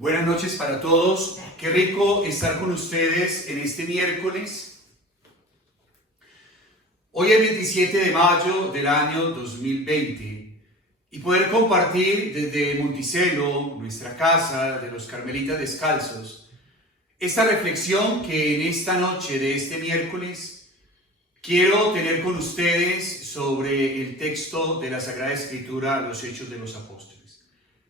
Buenas noches para todos. Qué rico estar con ustedes en este miércoles. Hoy es 27 de mayo del año 2020 y poder compartir desde Monticello, nuestra casa de los Carmelitas Descalzos, esta reflexión que en esta noche de este miércoles quiero tener con ustedes sobre el texto de la Sagrada Escritura, los Hechos de los Apóstoles.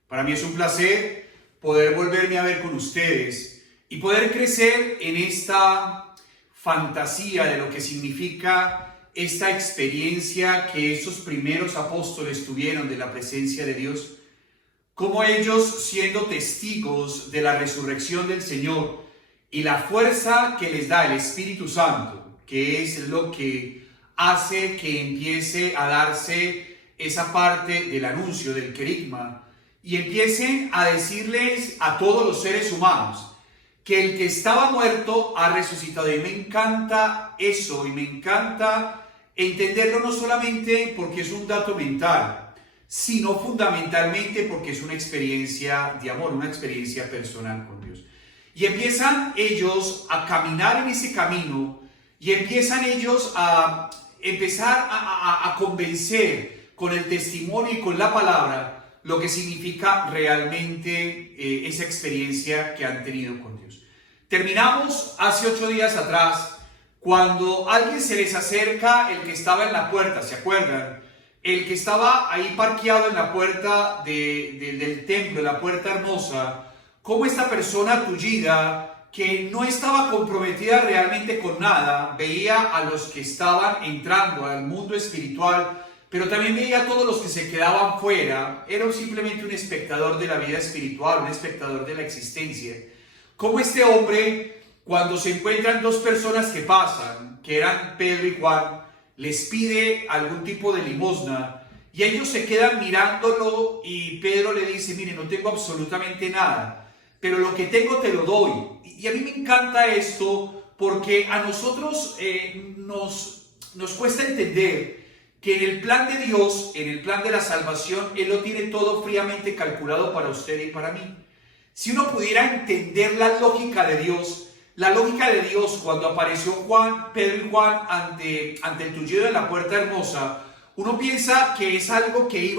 Para mí es un placer poder volverme a ver con ustedes y poder crecer en esta fantasía de lo que significa esta experiencia que esos primeros apóstoles tuvieron de la presencia de Dios, como ellos siendo testigos de la resurrección del Señor y la fuerza que les da el Espíritu Santo, que es lo que hace que empiece a darse esa parte del anuncio, del querigma, y empiecen a decirles a todos los seres humanos que el que estaba muerto ha resucitado. Y me encanta eso, y me encanta entenderlo no solamente porque es un dato mental, sino fundamentalmente porque es una experiencia de amor, una experiencia personal con Dios. Y empiezan ellos a caminar en ese camino, y empiezan ellos a convencer con el testimonio y con la palabra lo que significa realmente esa experiencia que han tenido con Dios. Terminamos hace 8 días atrás, cuando alguien se les acerca, el que estaba en la puerta, ¿se acuerdan? El que estaba ahí parqueado en la puerta del templo, la puerta hermosa, como esta persona tullida, que no estaba comprometida realmente con nada, veía a los que estaban entrando al mundo espiritual, pero también veía a todos los que se quedaban fuera. Era simplemente un espectador de la vida espiritual, un espectador de la existencia. Como este hombre, cuando se encuentran dos personas que pasan, que eran Pedro y Juan, les pide algún tipo de limosna, y ellos se quedan mirándolo, y Pedro le dice: mire, no tengo absolutamente nada, pero lo que tengo te lo doy. Y a mí me encanta esto, porque a nosotros nos cuesta entender que en el plan de Dios, en el plan de la salvación, Él lo tiene todo fríamente calculado para usted y para mí. Si uno pudiera entender la lógica de Dios cuando apareció Pedro y Juan ante el tullido de la puerta hermosa, uno piensa que es algo que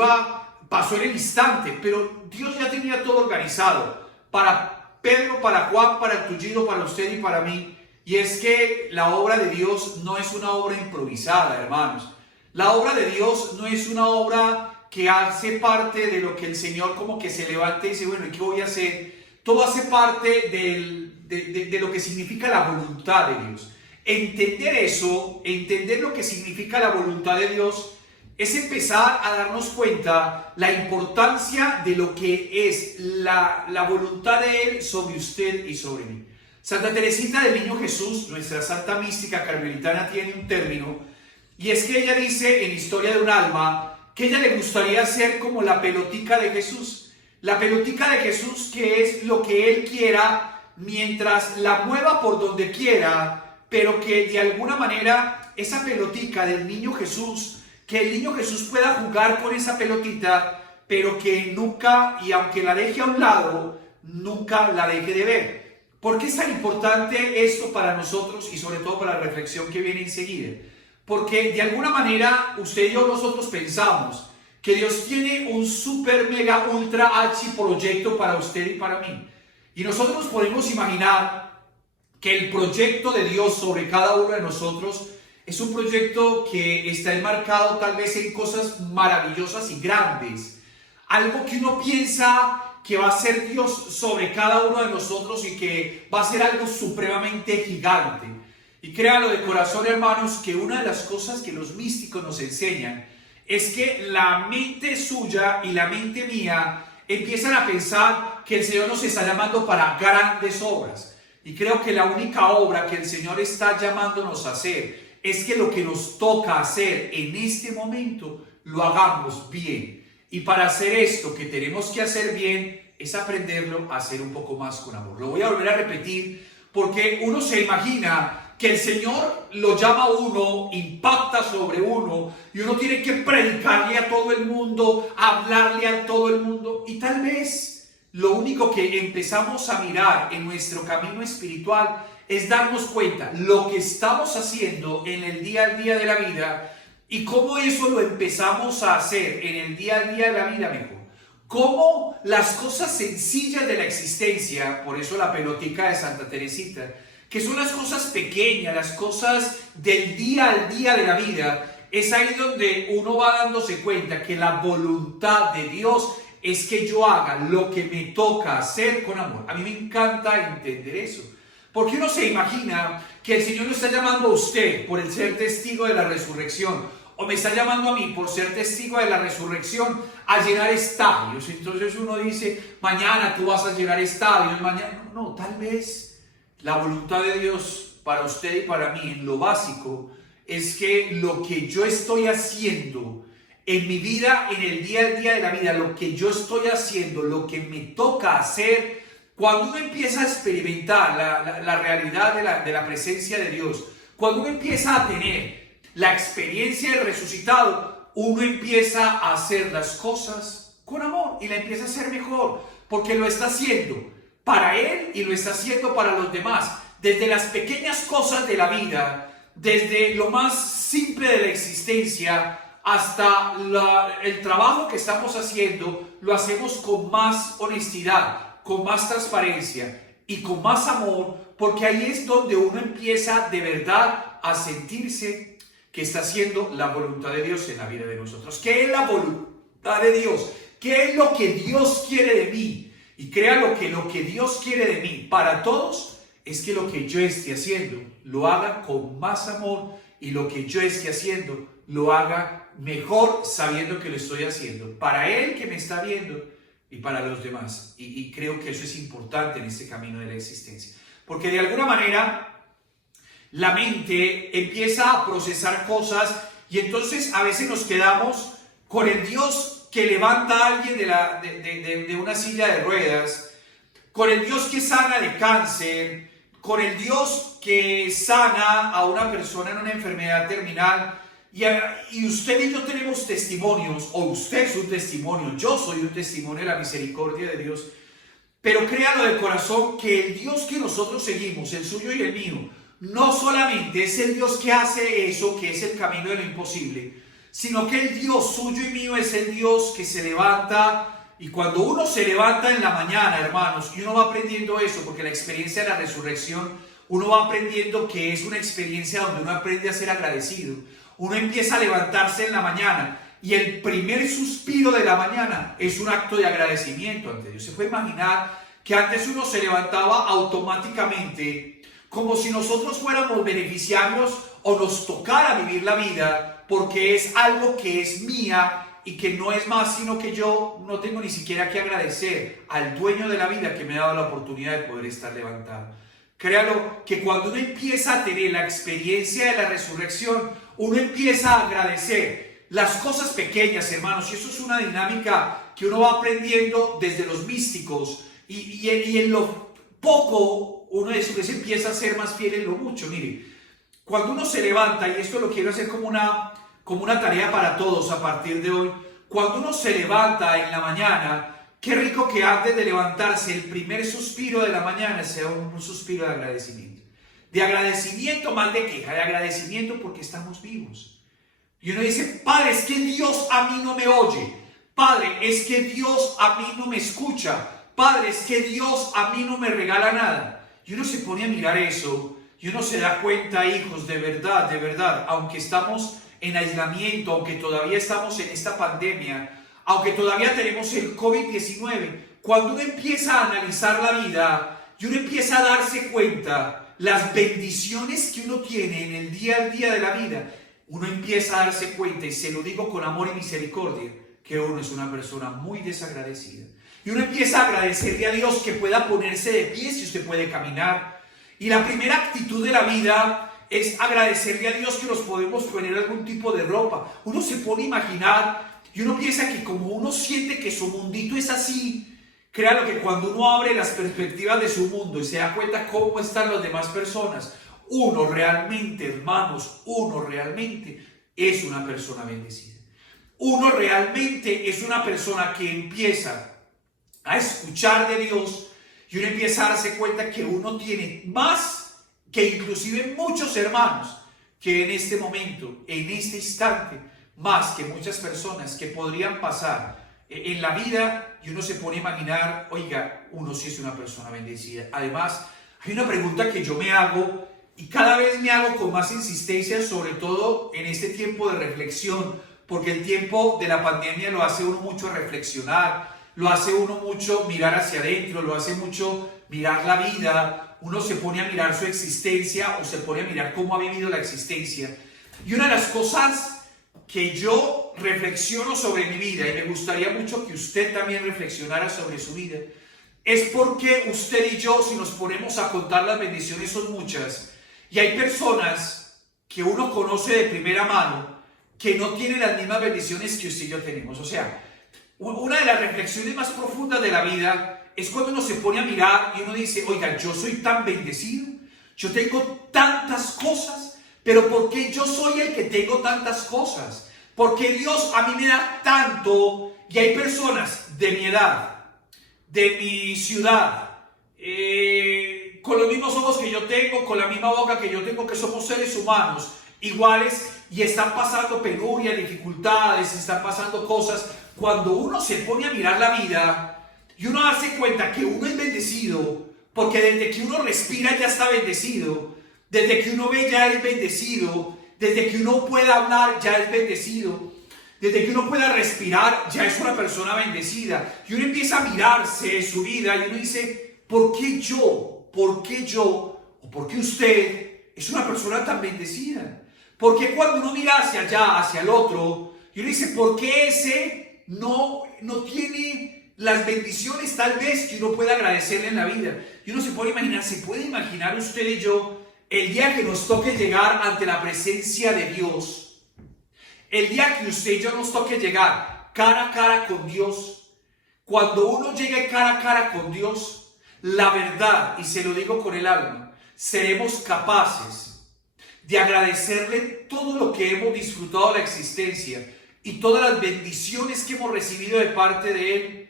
pasó en el instante, pero Dios ya tenía todo organizado para Pedro, para Juan, para el tullido, para usted y para mí. Y es que la obra de Dios no es una obra improvisada, hermanos. La obra de Dios no es una obra que hace parte de lo que el Señor como que se levanta y dice: bueno, ¿y qué voy a hacer? Todo hace parte de lo que significa la voluntad de Dios. Entender eso, entender lo que significa la voluntad de Dios, es empezar a darnos cuenta la importancia de lo que es la voluntad de Él sobre usted y sobre mí. Santa Teresita del Niño Jesús, nuestra santa mística carmelitana, tiene un término, y es que ella dice en Historia de un alma que ella le gustaría ser como la pelotica de Jesús. La pelotica de Jesús, que es lo que Él quiera, mientras la mueva por donde quiera, pero que de alguna manera esa pelotica del niño Jesús, que el niño Jesús pueda jugar con esa pelotita, pero que nunca, y aunque la deje a un lado, nunca la deje de ver. ¿Por qué es tan importante esto para nosotros y sobre todo para la reflexión que viene enseguida? Porque de alguna manera usted y yo, nosotros pensamos que Dios tiene un super mega ultra archi proyecto para usted y para mí. Y nosotros podemos imaginar que el proyecto de Dios sobre cada uno de nosotros es un proyecto que está enmarcado tal vez en cosas maravillosas y grandes. Algo que uno piensa que va a ser Dios sobre cada uno de nosotros y que va a ser algo supremamente gigante. Y créanlo de corazón, hermanos, que una de las cosas que los místicos nos enseñan es que la mente suya y la mente mía empiezan a pensar que el Señor nos está llamando para grandes obras. Y creo que la única obra que el Señor está llamándonos a hacer es que lo que nos toca hacer en este momento lo hagamos bien. Y para hacer esto que tenemos que hacer bien es aprenderlo a hacer un poco más con amor. Lo voy a volver a repetir porque uno se imagina que el Señor lo llama a uno, impacta sobre uno y uno tiene que predicarle a todo el mundo, hablarle a todo el mundo, y tal vez lo único que empezamos a mirar en nuestro camino espiritual es darnos cuenta lo que estamos haciendo en el día a día de la vida y cómo eso lo empezamos a hacer en el día a día de la vida mejor. Cómo las cosas sencillas de la existencia, por eso la pelotica de Santa Teresita, que son las cosas pequeñas, las cosas del día al día de la vida, es ahí donde uno va dándose cuenta que la voluntad de Dios es que yo haga lo que me toca hacer con amor. A mí me encanta entender eso. Porque uno se imagina que el Señor lo está llamando a usted por el ser testigo de la resurrección, o me está llamando a mí por ser testigo de la resurrección a llenar estadios. Entonces uno dice, mañana tú vas a llenar estadios, mañana. No, tal vez la voluntad de Dios para usted y para mí en lo básico es que lo que yo estoy haciendo en mi vida, en el día a día de la vida, lo que yo estoy haciendo, lo que me toca hacer, cuando uno empieza a experimentar la realidad de la presencia de Dios, cuando uno empieza a tener la experiencia del resucitado, uno empieza a hacer las cosas con amor y la empieza a hacer mejor, porque lo está haciendo para Él y lo está haciendo para los demás. Desde las pequeñas cosas de la vida, desde lo más simple de la existencia, hasta el trabajo que estamos haciendo, lo hacemos con más honestidad, con más transparencia y con más amor, porque ahí es donde uno empieza de verdad a sentirse que está haciendo la voluntad de Dios en la vida de nosotros. ¿Qué es la voluntad de Dios? ¿Qué es lo que Dios quiere de mí? Y créalo que lo que Dios quiere de mí para todos es que lo que yo esté haciendo lo haga con más amor y lo que yo esté haciendo lo haga mejor sabiendo que lo estoy haciendo para Él que me está viendo y para los demás. Y creo que eso es importante en este camino de la existencia. Porque de alguna manera la mente empieza a procesar cosas y entonces a veces nos quedamos con el Dios que levanta a alguien de una silla de ruedas, con el Dios que sana de cáncer, con el Dios que sana a una persona en una enfermedad terminal. Y usted y yo tenemos testimonios, o usted es un testimonio, yo soy un testimonio de la misericordia de Dios. Pero créalo de corazón que el Dios que nosotros seguimos, el suyo y el mío, no solamente es el Dios que hace eso, que es el camino de lo imposible, sino que el Dios suyo y mío es el Dios que se levanta. Y cuando uno se levanta en la mañana, hermanos, y uno va aprendiendo eso, porque la experiencia de la resurrección, uno va aprendiendo que es una experiencia donde uno aprende a ser agradecido. Uno empieza a levantarse en la mañana y el primer suspiro de la mañana es un acto de agradecimiento ante Dios. Se puede imaginar que antes uno se levantaba automáticamente como si nosotros fuéramos beneficiarios o nos tocara vivir la vida porque es algo que es mía y que no es más sino que yo no tengo ni siquiera que agradecer al dueño de la vida que me ha dado la oportunidad de poder estar levantado. Créalo que cuando uno empieza a tener la experiencia de la resurrección, uno empieza a agradecer las cosas pequeñas, hermanos, y eso es una dinámica que uno va aprendiendo desde los místicos y en lo poco uno después empieza a ser más fiel en lo mucho. Mire, cuando uno se levanta, y esto lo quiero hacer como una tarea para todos a partir de hoy, cuando uno se levanta en la mañana, qué rico que antes de levantarse el primer suspiro de la mañana sea un suspiro de agradecimiento. De agradecimiento más de queja, de agradecimiento porque estamos vivos. Y uno dice, Padre, es que Dios a mí no me oye. Padre, es que Dios a mí no me escucha. Padre, es que Dios a mí no me regala nada. Y uno se pone a mirar eso y uno se da cuenta, hijos, de verdad, aunque estamos en aislamiento, aunque todavía estamos en esta pandemia, aunque todavía tenemos el COVID-19, cuando uno empieza a analizar la vida y uno empieza a darse cuenta las bendiciones que uno tiene en el día al día de la vida, uno empieza a darse cuenta, y se lo digo con amor y misericordia, que uno es una persona muy desagradecida. Y uno empieza a agradecerle a Dios que pueda ponerse de pie si usted puede caminar. Y la primera actitud de la vida es agradecerle a Dios que nos podemos poner algún tipo de ropa. Uno se pone a imaginar y uno piensa que como uno siente que su mundito es así, créalo que cuando uno abre las perspectivas de su mundo y se da cuenta cómo están las demás personas, uno realmente, hermanos, uno realmente es una persona bendecida. Uno realmente es una persona que empieza a escuchar de Dios, y uno empieza a darse cuenta que uno tiene más que inclusive muchos hermanos que en este momento, en este instante, más que muchas personas que podrían pasar en la vida, y uno se pone a imaginar, oiga, uno sí es una persona bendecida. Además, hay una pregunta que yo me hago y cada vez me hago con más insistencia, sobre todo en este tiempo de reflexión, porque el tiempo de la pandemia lo hace uno mucho reflexionar, lo hace uno mucho mirar hacia adentro, lo hace mucho mirar la vida, uno se pone a mirar su existencia o se pone a mirar cómo ha vivido la existencia. Y una de las cosas que yo reflexiono sobre mi vida, y me gustaría mucho que usted también reflexionara sobre su vida, es porque usted y yo, si nos ponemos a contar las bendiciones, son muchas, y hay personas que uno conoce de primera mano que no tienen las mismas bendiciones que usted y yo tenemos. O sea, una de las reflexiones más profundas de la vida es cuando uno se pone a mirar y uno dice, oiga, yo soy tan bendecido, yo tengo tantas cosas, pero ¿por qué yo soy el que tengo tantas cosas? Porque Dios a mí me da tanto, y hay personas de mi edad, de mi ciudad, con los mismos ojos que yo tengo, con la misma boca que yo tengo, que somos seres humanos iguales, y están pasando penuria, dificultades, están pasando cosas. Cuando uno se pone a mirar la vida y uno hace cuenta que uno es bendecido, porque desde que uno respira ya está bendecido, desde que uno ve ya es bendecido, desde que uno pueda hablar ya es bendecido, desde que uno pueda respirar ya es una persona bendecida. Y uno empieza a mirarse su vida y uno dice, ¿por qué yo? ¿Por qué yo? ¿O por qué usted es una persona tan bendecida? Porque cuando uno mira hacia allá, hacia el otro, y uno dice, ¿por qué ese no tiene las bendiciones tal vez que uno pueda agradecerle en la vida? Y uno se puede imaginar, ¿se puede imaginar usted y yo el día que nos toque llegar ante la presencia de Dios? El día que usted y yo nos toque llegar cara a cara con Dios. Cuando uno llegue cara a cara con Dios, la verdad, y se lo digo con el alma, seremos capaces de agradecerle todo lo que hemos disfrutado de la existencia y todas las bendiciones que hemos recibido de parte de Él,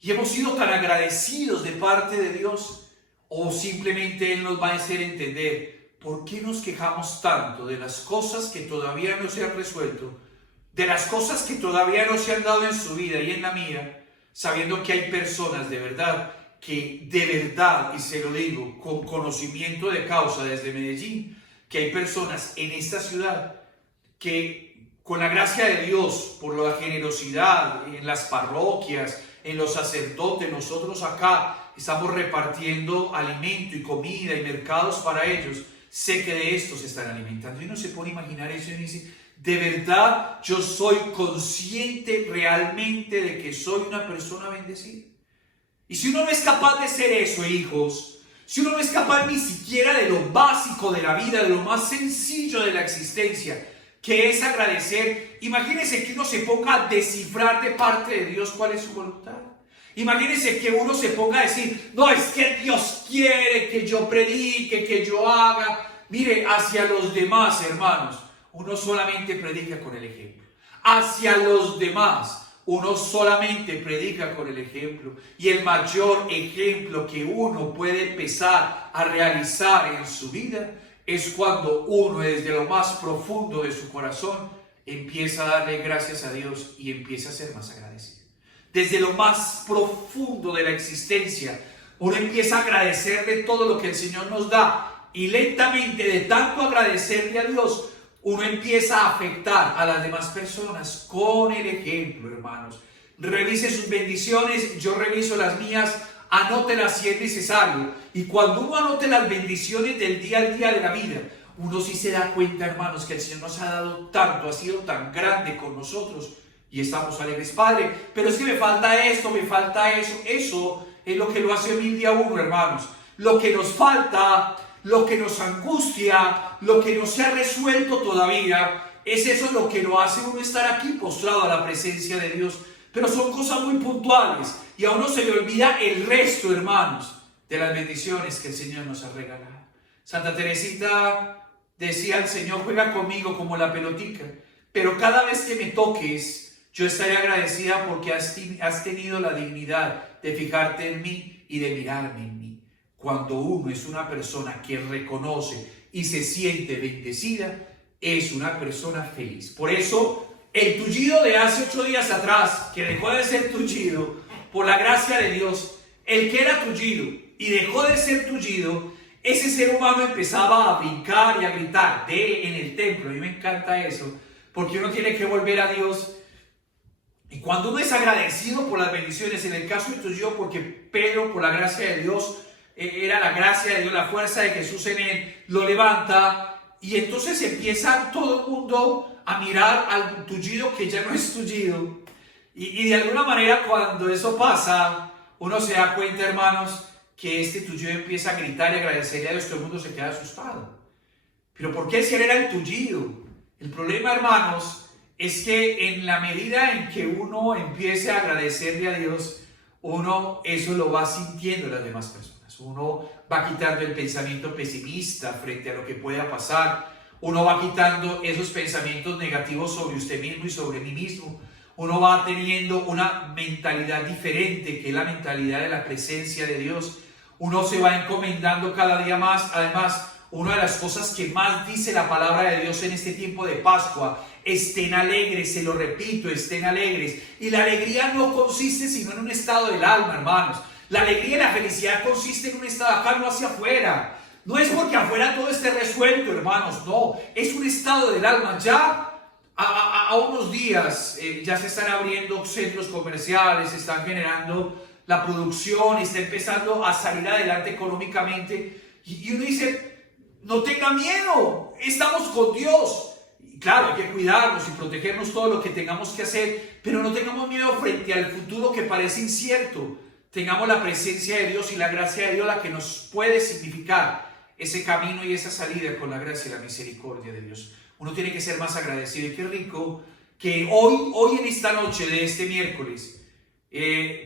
y hemos sido tan agradecidos de parte de Dios. O simplemente Él nos va a hacer entender por qué nos quejamos tanto de las cosas que todavía no se han resuelto, de las cosas que todavía no se han dado en su vida y en la mía, sabiendo que hay personas de verdad, y se lo digo con conocimiento de causa desde Medellín, que hay personas en esta ciudad que con la gracia de Dios, por la generosidad en las parroquias, en los sacerdotes, nosotros acá estamos repartiendo alimento y comida y mercados para ellos. Sé que de esto se están alimentando. Y uno se pone a imaginar eso y dice, de verdad yo soy consciente realmente de que soy una persona bendecida. Y si uno no es capaz de ser eso, hijos, si uno no es capaz ni siquiera de lo básico de la vida, de lo más sencillo de la existencia, que es agradecer, imagínense que uno se ponga a descifrar de parte de Dios cuál es su voluntad. Imagínense que uno se ponga a decir, no, es que Dios quiere que yo predique, que yo haga. Mire, hacia los demás, hermanos, uno solamente predica con el ejemplo. Hacia los demás, uno solamente predica con el ejemplo. Y el mayor ejemplo que uno puede empezar a realizar en su vida es cuando uno, desde lo más profundo de su corazón, empieza a darle gracias a Dios y empieza a ser más agradecido. Desde lo más profundo de la existencia, uno empieza a agradecerle todo lo que el Señor nos da. Y lentamente, de tanto agradecerle a Dios, uno empieza a afectar a las demás personas con el ejemplo, hermanos. Revise sus bendiciones, yo reviso las mías, anótelas si es necesario. Y cuando uno anote las bendiciones del día al día de la vida, uno sí se da cuenta, hermanos, que el Señor nos ha dado tanto, ha sido tan grande con nosotros y estamos alegres. Padre, pero es que me falta esto, me falta eso. Eso es lo que lo hace humilde a uno, hermanos. Lo que nos falta, lo que nos angustia, lo que no se ha resuelto todavía, es eso lo que lo hace uno estar aquí postrado a la presencia de Dios. Pero son cosas muy puntuales y a uno se le olvida el resto, hermanos, de las bendiciones que el Señor nos ha regalado. Santa Teresita decía al Señor, juega conmigo como la pelotica, pero cada vez que me toques, Yo estaré agradecida porque has tenido la dignidad de fijarte en mí y de mirarme en mí. Cuando uno es una persona que reconoce y se siente bendecida, es una persona feliz. Por eso, el tullido de hace 8 días atrás, que dejó de ser tullido por la gracia de Dios, el que era tullido y dejó de ser tullido, ese ser humano empezaba a brincar y a gritar en el templo. A mí me encanta eso, porque uno tiene que volver a Dios. Y cuando uno es agradecido por las bendiciones, en el caso de tullido, porque Pedro, por la gracia de Dios, era la gracia de Dios, la fuerza de Jesús en él, lo levanta, y entonces empieza todo el mundo a mirar al tullido que ya no es tullido. Y de alguna manera, cuando eso pasa, uno se da cuenta, hermanos, que este tullido empieza a gritar y agradecerle a Dios. Todo el mundo se queda asustado. ¿Pero por qué si él era el tullido? El problema, hermanos, es que en la medida en que uno empiece a agradecerle a Dios, uno eso lo va sintiendo las demás personas. Uno va quitando el pensamiento pesimista frente a lo que pueda pasar. Uno va quitando esos pensamientos negativos sobre usted mismo y sobre mí mismo. Uno va teniendo una mentalidad diferente, que es la mentalidad de la presencia de Dios. Uno se va encomendando cada día más. Además, una de las cosas que más dice la palabra de Dios en este tiempo de Pascua: estén alegres, se lo repito, estén alegres. Y la alegría no consiste sino en un estado del alma, hermanos. La alegría y la felicidad consiste en un estado acá, no hacia afuera. No es porque afuera todo esté resuelto, hermanos, no. Es un estado del alma. Ya a unos días ya se están abriendo centros comerciales, se están generando la producción, está empezando a salir adelante económicamente. Y uno dice, no tenga miedo, estamos con Dios. Y claro, hay que cuidarnos y protegernos todo lo que tengamos que hacer, pero no tengamos miedo frente al futuro que parece incierto. Tengamos la presencia de Dios y la gracia de Dios, la que nos puede significar ese camino y esa salida con la gracia y la misericordia de Dios. Uno tiene que ser más agradecido. Y qué rico que hoy en esta noche de este miércoles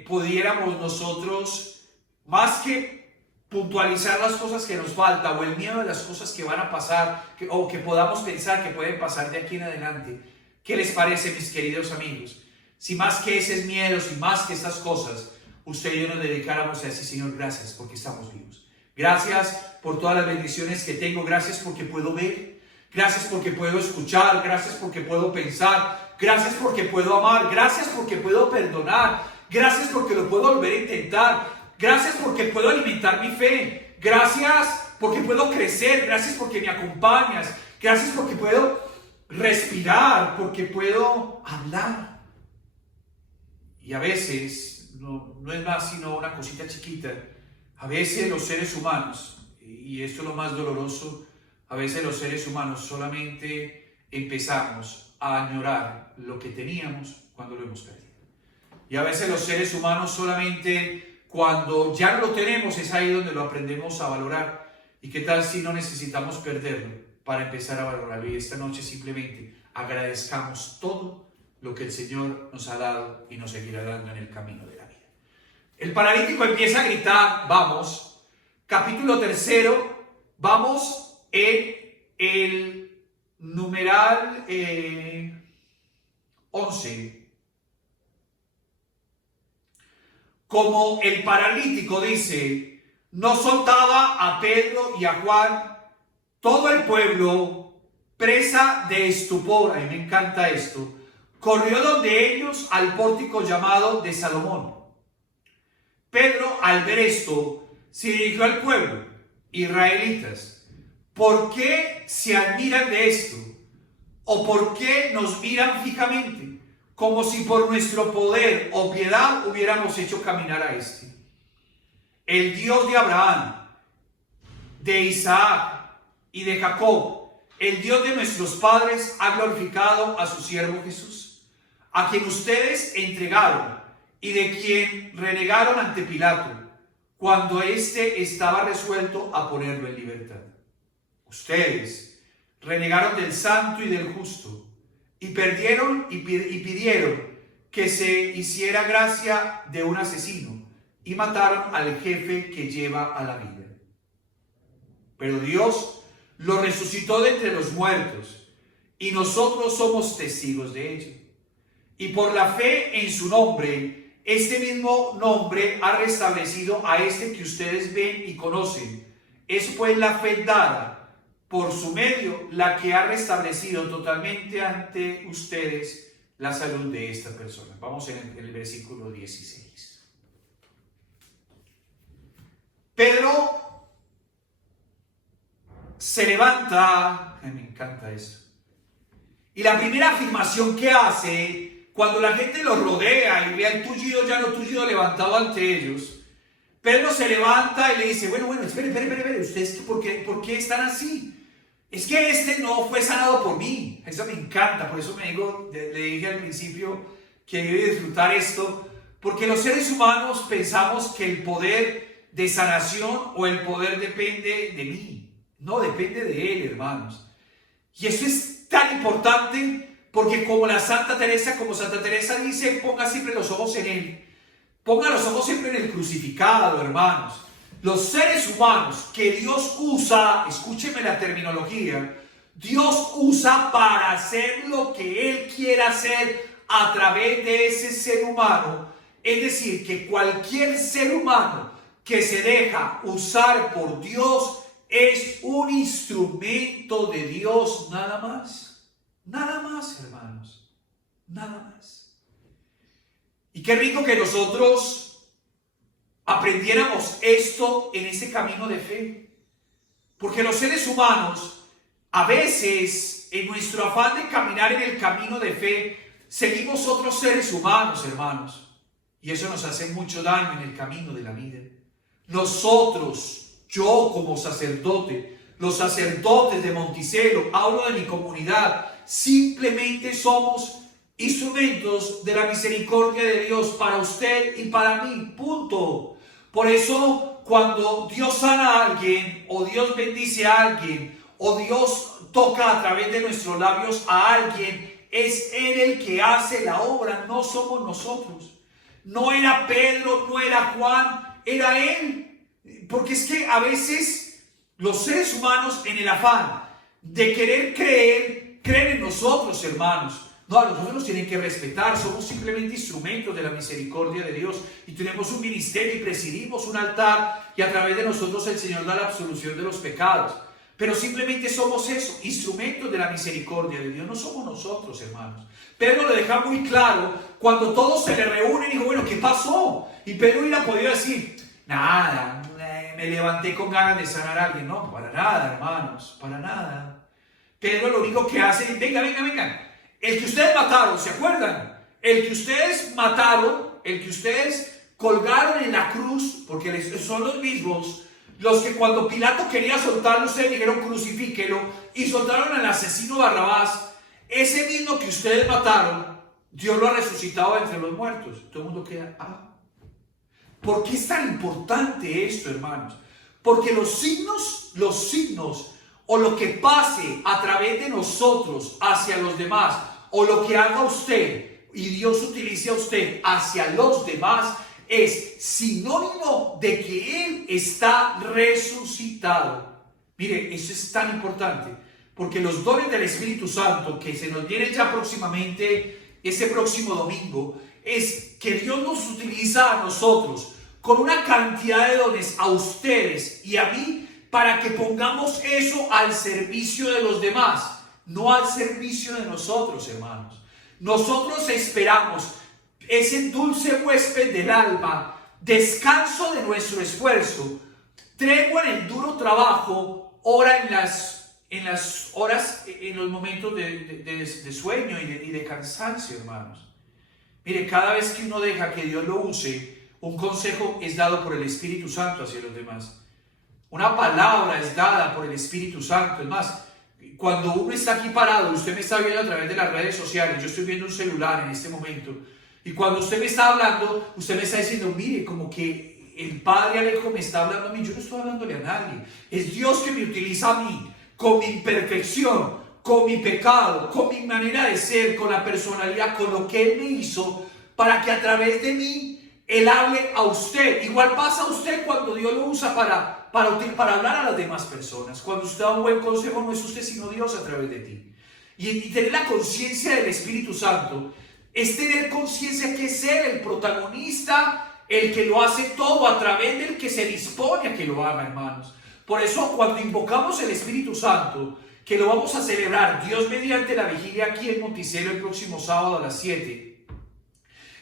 pudiéramos nosotros, más que puntualizar las cosas que nos faltan o el miedo de las cosas que van a pasar o que podamos pensar que pueden pasar de aquí en adelante. ¿Qué les parece, mis queridos amigos? Si más que ese miedo, si más que esas cosas, usted y yo nos dedicáramos a decir: Señor, gracias porque estamos vivos. Gracias por todas las bendiciones que tengo. Gracias porque puedo ver. Gracias porque puedo escuchar. Gracias porque puedo pensar. Gracias porque puedo amar. Gracias porque puedo perdonar. Gracias porque lo puedo volver a intentar. Gracias porque puedo alimentar mi fe. Gracias porque puedo crecer. Gracias porque me acompañas. Gracias porque puedo respirar. Porque puedo hablar. Y a veces no es más sino una cosita chiquita. A veces los seres humanos, y esto es lo más doloroso, a veces los seres humanos solamente empezamos a añorar lo que teníamos cuando lo hemos perdido. Y a veces los seres humanos solamente cuando ya no lo tenemos es ahí donde lo aprendemos a valorar. ¿Y qué tal si no necesitamos perderlo para empezar a valorarlo? Y esta noche simplemente agradezcamos todo lo que el Señor nos ha dado y nos seguirá dando en el camino de la vida. El paralítico empieza a gritar, vamos, capítulo 3, vamos en el numeral 11. Como el paralítico dice, no soltaba a Pedro y a Juan, todo el pueblo, presa de estupor, a mí me encanta esto, corrió donde ellos al pórtico llamado de Salomón. Pedro, al ver esto, se dirigió al pueblo: israelitas, ¿por qué se admiran de esto? ¿O por qué nos miran fijamente, como si por nuestro poder o piedad hubiéramos hecho caminar a este? El Dios de Abraham, de Isaac y de Jacob, el Dios de nuestros padres, ha glorificado a su siervo Jesús, a quien ustedes entregaron y de quien renegaron ante Pilato, cuando éste estaba resuelto a ponerlo en libertad. Ustedes renegaron del santo y del justo, y pidieron que se hiciera gracia de un asesino, y mataron al jefe que lleva a la vida. Pero Dios lo resucitó de entre los muertos, y nosotros somos testigos de ello. y por la fe en su nombre, este mismo nombre ha restablecido a este que ustedes ven y conocen. Es pues la fe dada por su medio la que ha restablecido totalmente ante ustedes la salud de esta persona. Vamos en el versículo 16. Pedro se levanta, me encanta esto, y la primera afirmación que hace, cuando la gente lo rodea y ve al tullido, ya no tullido, levantado ante ellos, Pedro se levanta y le dice, bueno, espere, ¿ustedes por qué están así? Es que este no fue sanado por mí. Eso me encanta, por eso le dije al principio que debe disfrutar esto, porque los seres humanos pensamos que el poder de sanación o el poder depende de mí. No, depende de él, hermanos. Y eso es tan importante porque como Santa Teresa dice, ponga siempre los ojos en él. Ponga los ojos siempre en el crucificado, hermanos. Los seres humanos que Dios usa, escúcheme la terminología, Dios usa para hacer lo que Él quiera hacer a través de ese ser humano. Es decir, que cualquier ser humano que se deja usar por Dios es un instrumento de Dios, nada más. Nada más, hermanos. Nada más. Y qué rico que nosotros aprendiéramos esto en ese camino de fe. Porque los seres humanos, a veces, en nuestro afán de caminar en el camino de fe, seguimos otros seres humanos, hermanos. Y eso nos hace mucho daño en el camino de la vida. Nosotros, yo como sacerdote, los sacerdotes de Monticello, hablo de mi comunidad, simplemente somos instrumentos de la misericordia de Dios para usted y para mí, punto. Por eso cuando Dios sana a alguien, o Dios bendice a alguien, o Dios toca a través de nuestros labios a alguien, es Él el que hace la obra, no somos nosotros. No era Pedro, no era Juan, era Él. Porque es que a veces los seres humanos, en el afán de querer creen en nosotros, hermanos. No, a nosotros nos tienen que respetar, somos simplemente instrumentos de la misericordia de Dios y tenemos un ministerio y presidimos un altar y a través de nosotros el Señor da la absolución de los pecados. Pero simplemente somos eso, instrumentos de la misericordia de Dios, no somos nosotros, hermanos. Pedro lo deja muy claro cuando todos se le reúnen y dijo, bueno, ¿qué pasó? Y Pedro hubiera podido decir, nada, me levanté con ganas de sanar a alguien. No, para nada, hermanos, para nada. Pedro lo único que hace es, venga. El que ustedes mataron, ¿se acuerdan? El que ustedes mataron, el que ustedes colgaron en la cruz, porque son los mismos, los que cuando Pilato quería soltarlo, ustedes dijeron crucifíquelo, y soltaron al asesino Barrabás. Ese mismo que ustedes mataron, Dios lo ha resucitado entre los muertos. Todo el mundo queda, ¿por qué es tan importante esto, hermanos? Porque los signos, o lo que pase a través de nosotros hacia los demás, o lo que haga usted y Dios utilice a usted hacia los demás, es sinónimo de que Él está resucitado. Mire, eso es tan importante, porque los dones del Espíritu Santo, que se nos vienen ya próximamente, ese próximo domingo, es que Dios nos utiliza a nosotros con una cantidad de dones a ustedes y a mí para que pongamos eso al servicio de los demás, no al servicio de nosotros, hermanos. Nosotros esperamos ese dulce huésped del alma, descanso de nuestro esfuerzo, tregua en el duro trabajo, hora en las horas, en los momentos de sueño y de cansancio, hermanos. Mire, cada vez que uno deja que Dios lo use, un consejo es dado por el Espíritu Santo hacia los demás. Una palabra es dada por el Espíritu Santo. Es más, cuando uno está aquí parado, usted me está viendo a través de las redes sociales, yo estoy viendo un celular en este momento, y cuando usted me está hablando, usted me está diciendo, mire, como que el Padre Alejo me está hablando a mí. Yo no estoy hablándole a nadie. Es Dios que me utiliza a mí, con mi imperfección, con mi pecado, con mi manera de ser, con la personalidad, con lo que Él me hizo, para que a través de mí Él hable a usted. Igual pasa a usted cuando Dios lo usa para hablar a las demás personas. Cuando usted da un buen consejo, no es usted sino Dios a través de ti. Y tener la conciencia del Espíritu Santo Es tener conciencia que es Él el protagonista, el que lo hace todo, a través del que se dispone a que lo haga, hermanos. Por eso cuando invocamos el Espíritu Santo, que lo vamos a celebrar Dios mediante la vigilia aquí en Monticello el próximo sábado a las 7,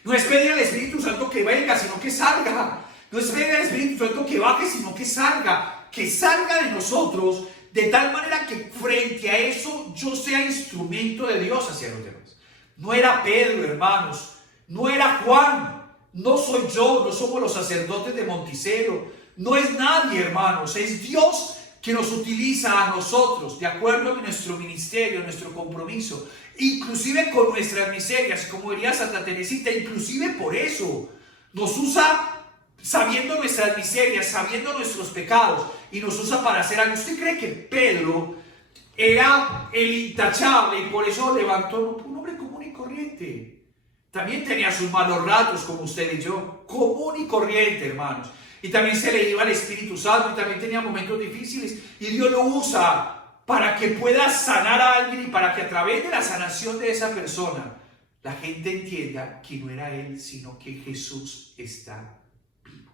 no es pedir al Espíritu Santo que venga, sino que salga. No es pedir al Espíritu Santo que baje, sino que salga de nosotros, de tal manera que frente a eso yo sea instrumento de Dios hacia los demás. No era Pedro, hermanos, no era Juan, no soy yo, no somos los sacerdotes de Monticello, no es nadie, hermanos, es Dios que nos utiliza a nosotros, de acuerdo a nuestro ministerio, nuestro compromiso, inclusive con nuestras miserias, como diría Santa Teresita, inclusive por eso nos usa sabiendo nuestras miserias, sabiendo nuestros pecados, y nos usa para hacer algo. ¿Usted cree que Pedro era el intachable y por eso levantó un hombre común y corriente? También tenía sus malos ratos, como usted y yo, común y corriente, hermanos. Y también se le iba el Espíritu Santo y también tenía momentos difíciles. Y Dios lo usa para que pueda sanar a alguien y para que a través de la sanación de esa persona la gente entienda que no era él, sino que Jesús está vivo.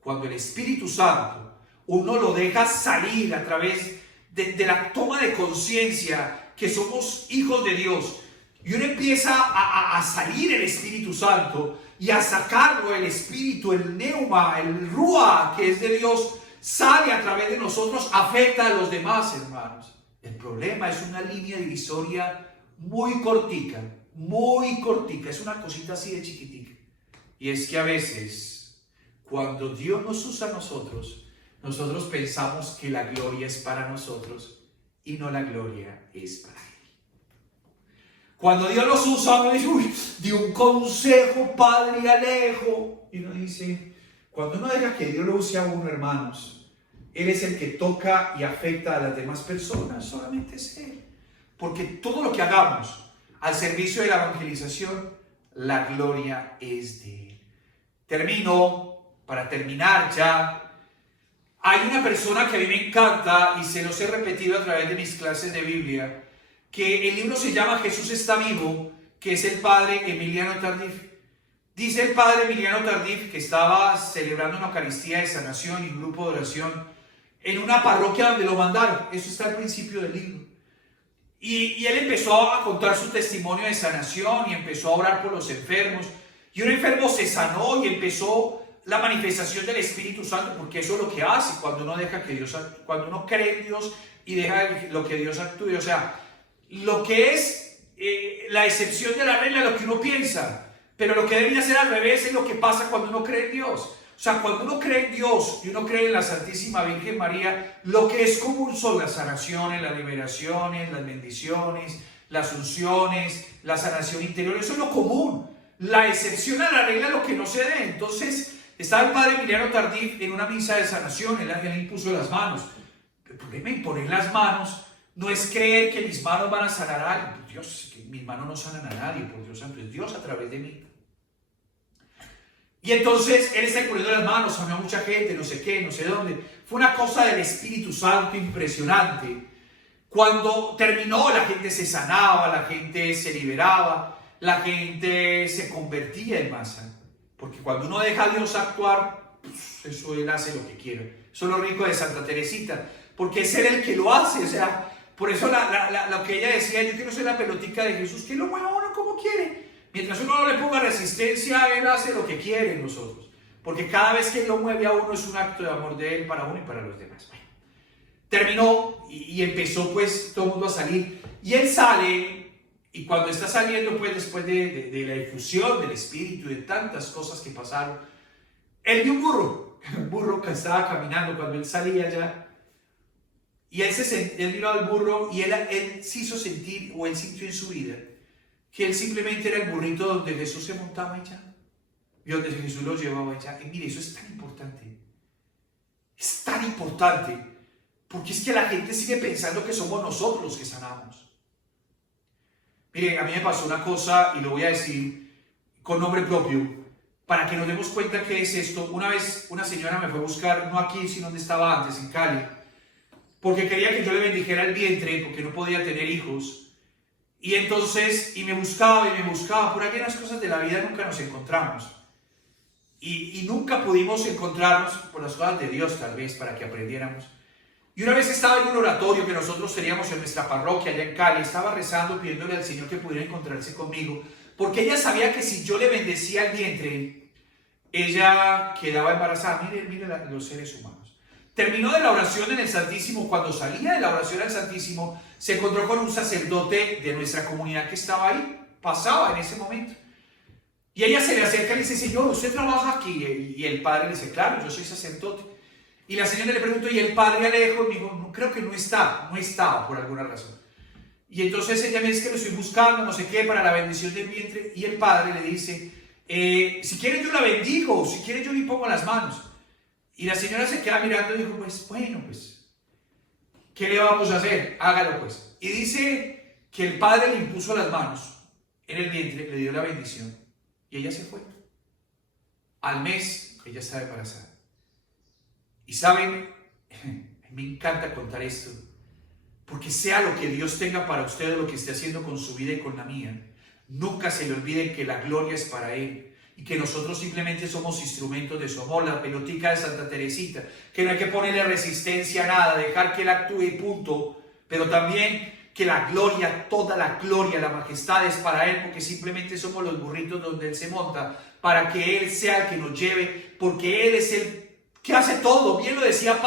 Cuando el Espíritu Santo uno lo deja salir a través de la toma de conciencia que somos hijos de Dios, y uno empieza a salir el Espíritu Santo y a sacarlo, el Espíritu, el Neuma, el Rúa, que es de Dios, sale a través de nosotros, afecta a los demás, hermanos. El problema es una línea divisoria muy cortica, es una cosita así de chiquitica. Y es que a veces, cuando Dios nos usa a nosotros pensamos que la gloria es para nosotros y no, la gloria es para Él. Cuando Dios los usa, uno dice, uy, di un consejo, Padre Alejo. Y uno dice, cuando uno deja que Dios lo use a uno, hermanos, Él es el que toca y afecta a las demás personas, solamente es Él. Porque todo lo que hagamos al servicio de la evangelización, la gloria es de Él. Termino, para terminar ya. Hay una persona que a mí me encanta y se los he repetido a través de mis clases de Biblia, que el libro se llama Jesús está vivo, que es el padre Emiliano Tardif. Dice el padre Emiliano Tardif que estaba celebrando una Eucaristía de sanación y un grupo de oración en una parroquia donde lo mandaron. Eso está al principio del libro. Y él empezó a contar su testimonio de sanación y empezó a orar por los enfermos. Y un enfermo se sanó y empezó la manifestación del Espíritu Santo, porque eso es lo que hace cuando uno deja que Dios, cuando uno cree en Dios y deja lo que Dios actúe. O sea, lo que es la excepción de la regla es lo que uno piensa, pero lo que debería ser al revés es lo que pasa cuando uno cree en Dios. O sea, cuando uno cree en Dios y uno cree en la Santísima Virgen María, lo que es común son las sanaciones, las liberaciones, las bendiciones, las unciones, la sanación interior. Eso es lo común. La excepción a la regla es lo que no se dé. Entonces, estaba el padre Emiliano Tardif en una misa de sanación, él impuso las manos. El problema de imponer las manos no es creer que mis manos van a sanar a alguien. Pues Dios, que mis manos no sanan a nadie, por Dios santo, es Dios a través de mí. Y entonces él está imponiendo las manos, sanó a mucha gente, no sé qué, no sé dónde. Fue una cosa del Espíritu Santo impresionante. Cuando terminó, la gente se sanaba, la gente se liberaba, la gente se convertía en masa. Porque cuando uno deja a Dios actuar, pues eso Él hace lo que quiere. Eso es lo rico de Santa Teresita, porque es Él el que lo hace. O sea, por eso lo que ella decía, yo quiero ser la pelotica de Jesús, que lo mueva a uno como quiere. Mientras uno no le ponga resistencia, Él hace lo que quiere en nosotros. Porque cada vez que Él lo mueve a uno es un acto de amor de Él para uno y para los demás. Bueno, terminó y empezó pues todo el mundo a salir. Y Él sale, y cuando está saliendo pues después de la difusión del Espíritu y de tantas cosas que pasaron, Él vio un burro que estaba caminando cuando Él salía ya. Y él miró al burro y él se hizo sentir, o él sintió en su vida, que él simplemente era el burrito donde Jesús se montaba y ya, y donde Jesús lo llevaba y ya. Y mire, eso es tan importante, porque es que la gente sigue pensando que somos nosotros los que sanamos. Miren, a mí me pasó una cosa, y lo voy a decir con nombre propio, para que nos demos cuenta qué es esto. Una vez una señora me fue a buscar, no aquí, sino donde estaba antes, en Cali, porque quería que yo le bendijera el vientre, porque no podía tener hijos. Y entonces, y me buscaba, por aquellas cosas de la vida nunca nos encontramos. Y nunca pudimos encontrarnos por las cosas de Dios, tal vez, para que aprendiéramos. Y una vez estaba en un oratorio que nosotros teníamos en nuestra parroquia allá en Cali, estaba rezando pidiéndole al Señor que pudiera encontrarse conmigo, porque ella sabía que si yo le bendecía el vientre, ella quedaba embarazada. Mire los seres humanos. Terminó de la oración en el Santísimo. Cuando salía de la oración al Santísimo, se encontró con un sacerdote de nuestra comunidad que estaba ahí, pasaba en ese momento. Y ella se le acerca y le dice: Señor, ¿usted trabaja aquí? Y el padre le dice: claro, yo soy sacerdote. Y la señora le preguntó: ¿y el padre Alejo? Y me dijo: no, creo que no estaba por alguna razón. Y entonces ella me dice que lo estoy buscando, no sé qué, para la bendición del vientre. Y el padre le dice: si quiere yo la bendigo, si quiere yo le pongo las manos. Y la señora se queda mirando y dijo: pues bueno, pues, ¿qué le vamos a hacer? Hágalo pues. Y dice que el padre le impuso las manos en el vientre, le dio la bendición y ella se fue. Al mes ella estaba embarazada. Y saben, me encanta contar esto, porque sea lo que Dios tenga para usted o lo que esté haciendo con su vida y con la mía, nunca se le olvide que la gloria es para Él y que nosotros simplemente somos instrumentos de su amor, la pelotica de Santa Teresita, que no hay que ponerle resistencia a nada, dejar que Él actúe y punto, pero también que la gloria, toda la gloria, la majestad es para Él, porque simplemente somos los burritos donde Él se monta, para que Él sea el que nos lleve, porque Él es el que hace todo. Bien lo decía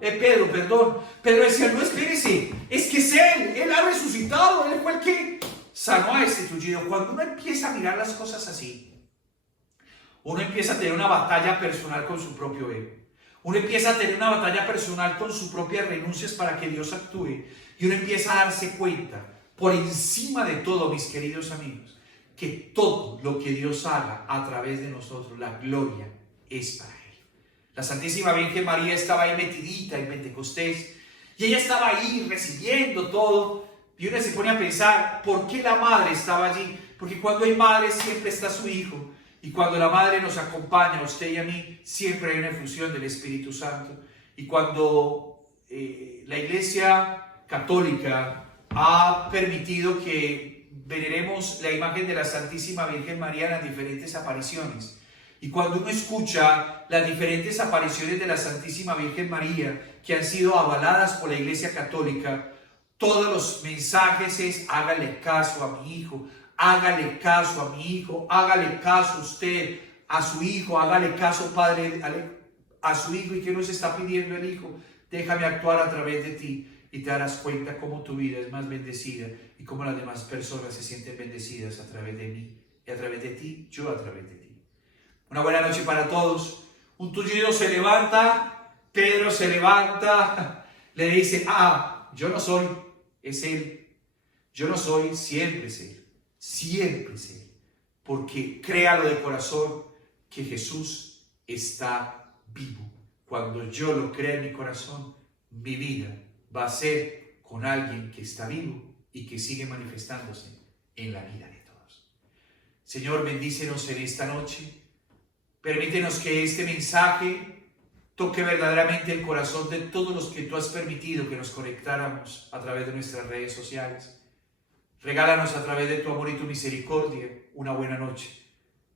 Pedro decía: no, espérese, es que es Él ha resucitado, Él fue el que sanó a este tullido. Cuando uno empieza a mirar las cosas así, uno empieza a tener una batalla personal con su propio ego. Uno empieza a tener una batalla personal con sus propias renuncias para que Dios actúe. Y uno empieza a darse cuenta, por encima de todo, mis queridos amigos, que todo lo que Dios haga a través de nosotros, la gloria es para Él. La Santísima Virgen María estaba ahí metidita en Pentecostés y ella estaba ahí recibiendo todo. Y uno se pone a pensar: ¿por qué la madre estaba allí? Porque cuando hay madre siempre está su hijo. Y cuando la madre nos acompaña, a usted y a mí, siempre hay una efusión del Espíritu Santo. Y cuando la Iglesia Católica ha permitido que veneremos la imagen de la Santísima Virgen María en las diferentes apariciones, y cuando uno escucha las diferentes apariciones de la Santísima Virgen María que han sido avaladas por la Iglesia Católica, todos los mensajes es: hágale caso a mi hijo, hágale caso a mi hijo, hágale caso usted a su hijo, hágale caso, padre, a su hijo. ¿Y qué nos está pidiendo el hijo? Déjame actuar a través de ti y te darás cuenta cómo tu vida es más bendecida y cómo las demás personas se sienten bendecidas a través de mí y a través de ti, yo a través de ti. Una buena noche para todos. Un tullido se levanta, Pedro se levanta, le dice: yo no soy, es Él. Yo no soy, siempre es Él. Siempre es Él. Porque créalo de corazón que Jesús está vivo. Cuando yo lo crea en mi corazón, mi vida va a ser con alguien que está vivo y que sigue manifestándose en la vida de todos. Señor, bendícenos en esta noche. Permítenos que este mensaje toque verdaderamente el corazón de todos los que tú has permitido que nos conectáramos a través de nuestras redes sociales. Regálanos a través de tu amor y tu misericordia una buena noche,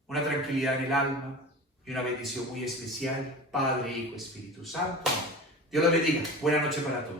una tranquilidad en el alma y una bendición muy especial, Padre, Hijo, Espíritu Santo. Dios los bendiga. Buena noche para todos.